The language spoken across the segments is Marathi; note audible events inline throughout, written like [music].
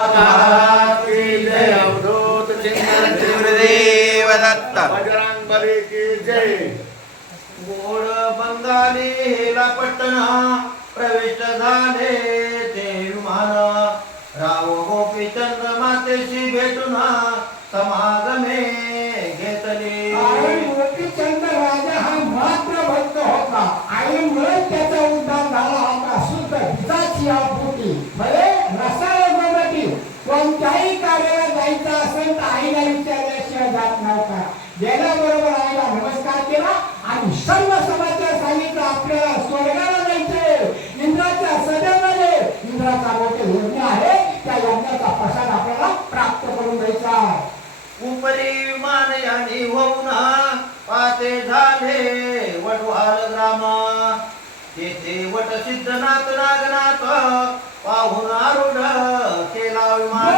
महाराज की जय गोड बंगाली हेला प्रविष्ट झाले ते विमान राव गोपीचंद मातेशी भेटून समागमे घेतले कारण राजा हा मात्र भक्त होता आणि मुळे त्याचा आईला विचारल्याशिवाय जात नव्हता. ज्याला बरोबर आईला नमस्कार केला आणि सर्व समाचार सांगितलं आपल्याला स्वर्गाला जायचे. इंद्राच्या सदनाने इंद्राचा मोठे यज्ञ आहे. त्या यज्ञाचा प्रसाद आपल्याला प्राप्त करून द्यायचा उपरी विमान यानी होऊन पाते झाले वडवाल ग्रामा. तेथे वट सिद्धनाथ नागनाथ पाहून आरूढ केला विमान.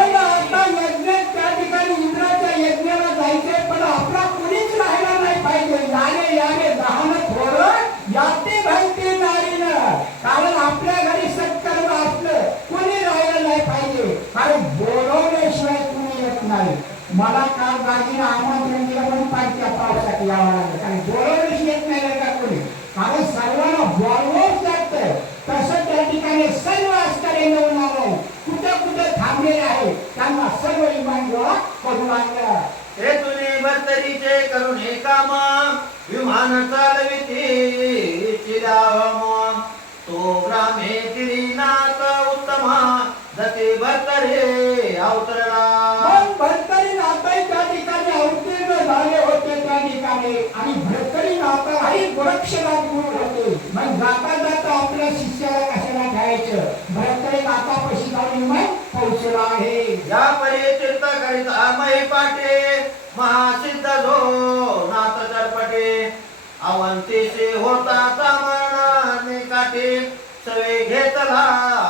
Agora o नातालाही गोरक्षनाथ गुरु होते मग जाता जाता आपल्या शिष्याला कशाला ठेवायचं भरतरी नातापाशी जाऊन मग पोहोचला आहे. या परी चिंता करीत आमही पाटे महासिद्ध झो नाथ चरपटे अवंतीशी होता तामणाने काटे सवे घेतला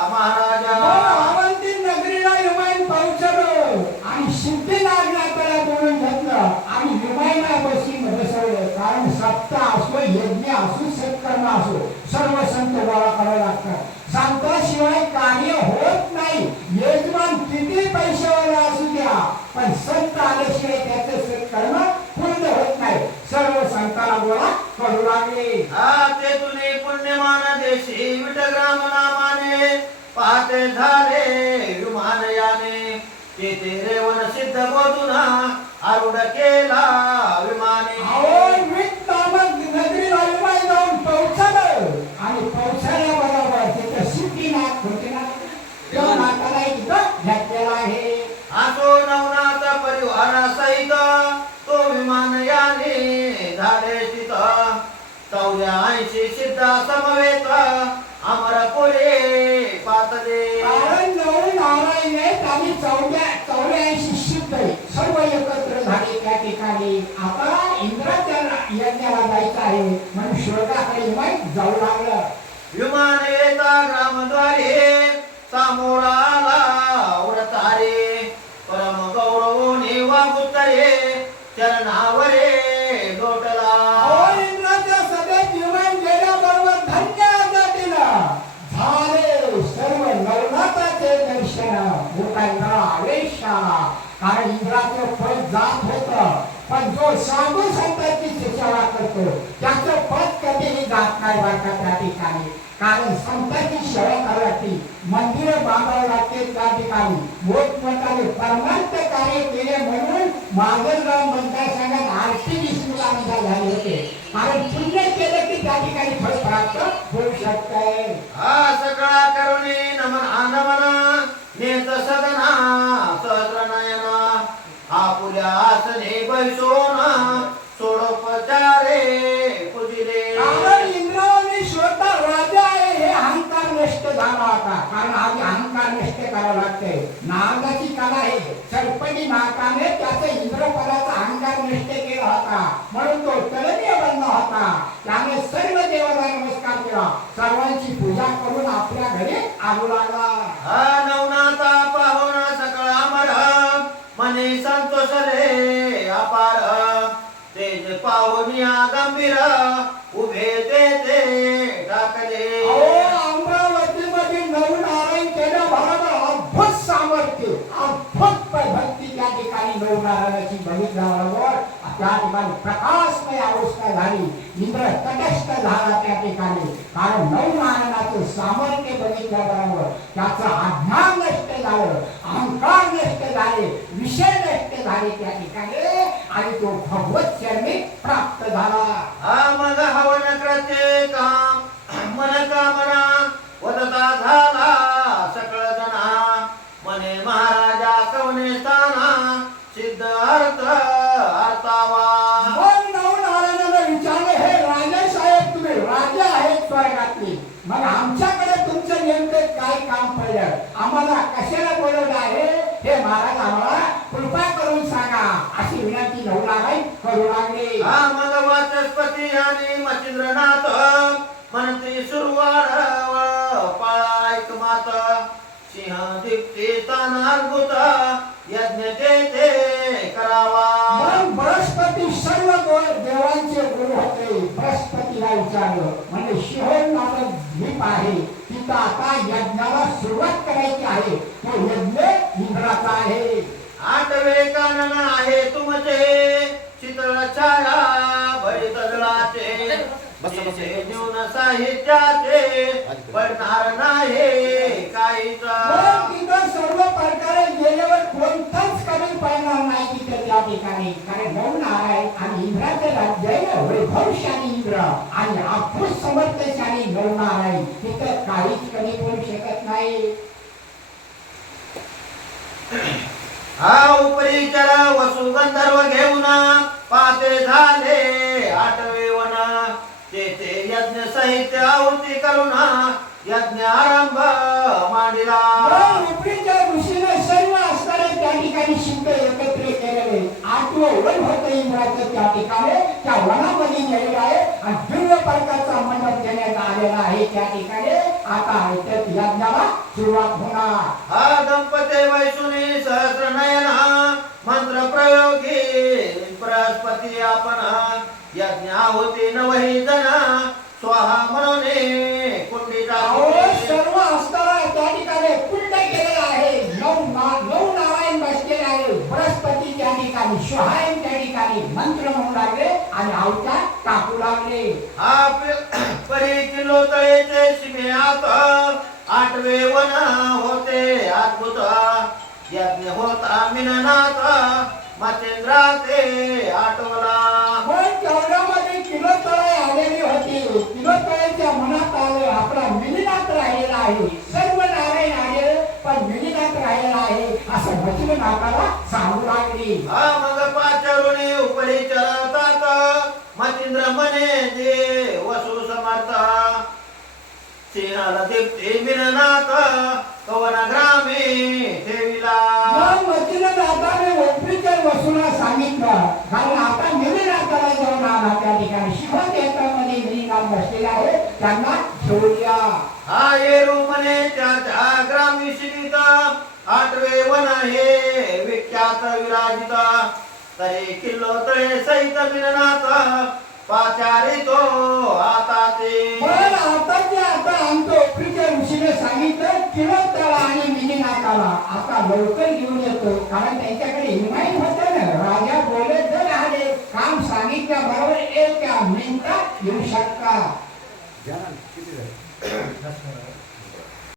मग महाराजा अवंती नगरीला विमान पोहोचलो आणि शिंपी नागनाथाला बोलून घेतलं आणि विमाना बशी बसवलं कारण सप्ताह असो यज्ञ असो सत्कर्म असो सर्व संत गोळा करावे लागतात संताशिवाय कार्य होत नाही यजमान किती पैशावाला असू द्या पण संत आल्याशिवाय त्याचं कर्म पूर्ण होत नाही. सर्व संताला गोळा करू लागले. हा ते तुने पुण्यमान देशी विठग्राम नामाने पाहते झाले विमान याने तेरे वन सिद्ध बोधुना आरूढ केला विमाने आवड मीठ नामक नगरीला विमान जाऊन पोहोचलं आणि पोहोचल्याबरोबर तिथं सिद्धीनाथ होते ना त्या नाथाला इथं घातलेला आहे असो नवनाथ परिवारासहित तो विमान चौऱ्या ऐंशी सिद्धा समवेत पातले. नऊ नारायण आहेत आणि चौद्या चौऱ्याऐंशी सिद्ध. सर्व एकत्र झाले त्या ठिकाणी. आता इंद्राच्या यज्ञाला जायचं आहे. म्हणून स्वर्गाकडे विमान जाऊ लागलं. विमान येता ग्रामद्वारे सामोराला उडतारे परम गौरवोनी वागुतरे चरणावरे लोटला अहो, इंद्राच्या सभेत विमान गेल्याबरोबर धन्य जातीला झाले सर्व नवनाथाचे दर्शन लोकांना आवेश आला कारण इंद्राचं पद जात होत पण जो साधू संतांची सेवा करतो त्याचं पद कधीही जात नाही बरं का त्या ठिकाणी कारण संतांची सेवा करावी लागते मंदिर बांधावं लागते त्या ठिकाणी. मोठमोठाने परमांत कार्य केले म्हणून मागलगाव मतदारसंघात आरती विष्णूला आमदार झाले होते. कारण पुण्य केलं की त्या ठिकाणी फळ प्राप्त होऊ शकतंय हा सगळा करुणी नमन आनमन नेत सदना सहस्र नयना. हा आसने बैसो आधी अहंकार नष्ट करावं लागते नागाची कला आहे. सरपणी नाकाने त्याचा इंद्रपदाचा अहंकार नष्ट केला होता. म्हणून तो तलनीय बनला होता. त्याने सर्व देवाला नमस्कार केला. सर्वांची पूजा करून आपल्या घरी आगू लागला. हा नवनाथा पाहुणा सकळ अमर. मने संतोष रे अपार. तेज पाहुनिया गंभीर. उभे ते टाकले अहो अमरावती मध्ये नवीन नारायण केल्या बरोबर अद्भुत सामर्थ्य भक्ती त्या ठिकाणी बघितल्याबरोबर त्या ठिकाणी प्रकाशमय अवस्था झाली. इंद्र तटस्थ झाला त्या ठिकाणी. कारण सामर्थ्य बघितल्याबरोबर त्याचं अज्ञान नष्ट झालं अहंकार नष्ट झाले विषय नष्ट झाले त्या ठिकाणी आणि तो भगवत चरणी प्राप्त झाला. मन मग हवन करते काम मन कामना वदता झाला सकळ जना मने महाराजा कवने स्थाना सिद्ध अर्थ अर्थावा मग नवनारायणाला विचारले हे राजे साहेब तुम्ही राजे आहेत स्वर्गातले मग आमच्याकडे तुमचं नेमकं काय काम पडलं आम्हाला कशाला बोलवलं आहे हे महाराज आम्हाला कृपा करून सांगा अशी विनंती नवनारायण करू लागले हा मग आणि मच्छिंद्रनाथ म्हणते सुरवाड पाळा मात. सिंह दीप्ती स्थान अद्भुत यज्ञ ते करावा. बृहस्पती सर्व देवांचे गुरु होते. बृहस्पतीला विचारलं म्हणजे शिहोर नामक द्वीप आहे. तिथं आता यज्ञाला सुरुवात करायची आहे. तो यज्ञ इंद्राचा आहे. आठवे कानन आहे तुमचे. चितळ छाया भरी तजलाचे बस, बस, बस. जीवन साहित्याचे पडणार नाही काहीच. मग तिथं सर्व प्रकारे गेल्यावर कोणताच कमी पडणार नाही तिथे त्या ठिकाणी. कारण गौण आहे आणि इंद्राचं राज्य इंद्र समर्थशाली गौण आहे तिथं काहीच कमी पडू शकत नाही. हा उपरी चर वसु गंधर्व घेऊन पाते झाले आठवे वन. तेथे यज्ञ साहित्य आहुती करून यज्ञ आरंभ मांडिला. सर्व असणारे त्या ठिकाणी शिंद एकत्र केलेले. आठवं वन होतं इंद्राचं त्या ठिकाणी. त्या वनामध्ये गेलेलं आहे. आणि दिव्य प्रकारचा मंडप देण्यात आलेला आहे त्या ठिकाणी. आता इथे यज्ञाला सुरुवात होणार. हा दंपते वैसुनी सहस्र नयन मंत्र बृहस्पती आपण यज्ञ आहुती नवही जन स्वाहा म्हणून कुंडी अहो, टाकली सर्व असताना त्या ठिकाणी कुंड केलेलं आहे. नऊ नऊ नारायण बसलेले आहे. बृहस्पती त्या ठिकाणी शिवायन त्या ठिकाणी मंत्र म्हणू लागले आणि अवतार टाकू लागले. हा पि- परी किलो तळेचे शिमेआत आठवे वन होते अद्भुत. यज्ञ होता मिननाथ. मचेंद्रा ते आठवला. पण तेवढ्यामध्ये किलोतळे आलेली होती. किलोतळेच्या मनात आले आपला मिलिनाथ राहिलेला आहे. सर्व नारायण आले पण मिलिनाथ राहिलेला आहे. असं मचिनाथाला सांगू लागली. हा मग पाचरुणी उपरी चरतात. मचिंद्र मने जे वसु समर्थ. सिंहाला दीप्ती मिननाथ. कवन ग्रामी ठेविला. वसूला सांगितलं. कारण आता मिलिनाथाला जाऊन आला त्या ठिकाणी. शिवक्षेत्रामध्ये मिलिनाथ बसलेले आहे त्यांना घेऊया हा येरू म्हणे त्याच्या ग्रामी शिबित आठवे वन हे विख्यात विराजित. तरी किल्लो तळे सहित मिलनाथ पाचारी तो आता ते पण आता जे आता आमच्या ओपरीच्या ऋषीने सांगितलं किलोतळा मिलिनाथाला आता लवकर घेऊन येतो. कारण त्यांच्याकडे हिमायत होतं ना. राजा बोले जर आले काम सांगितल्या बरोबर एका मिनिटात येऊ शकतात. द्या ना, किती झाले? [coughs]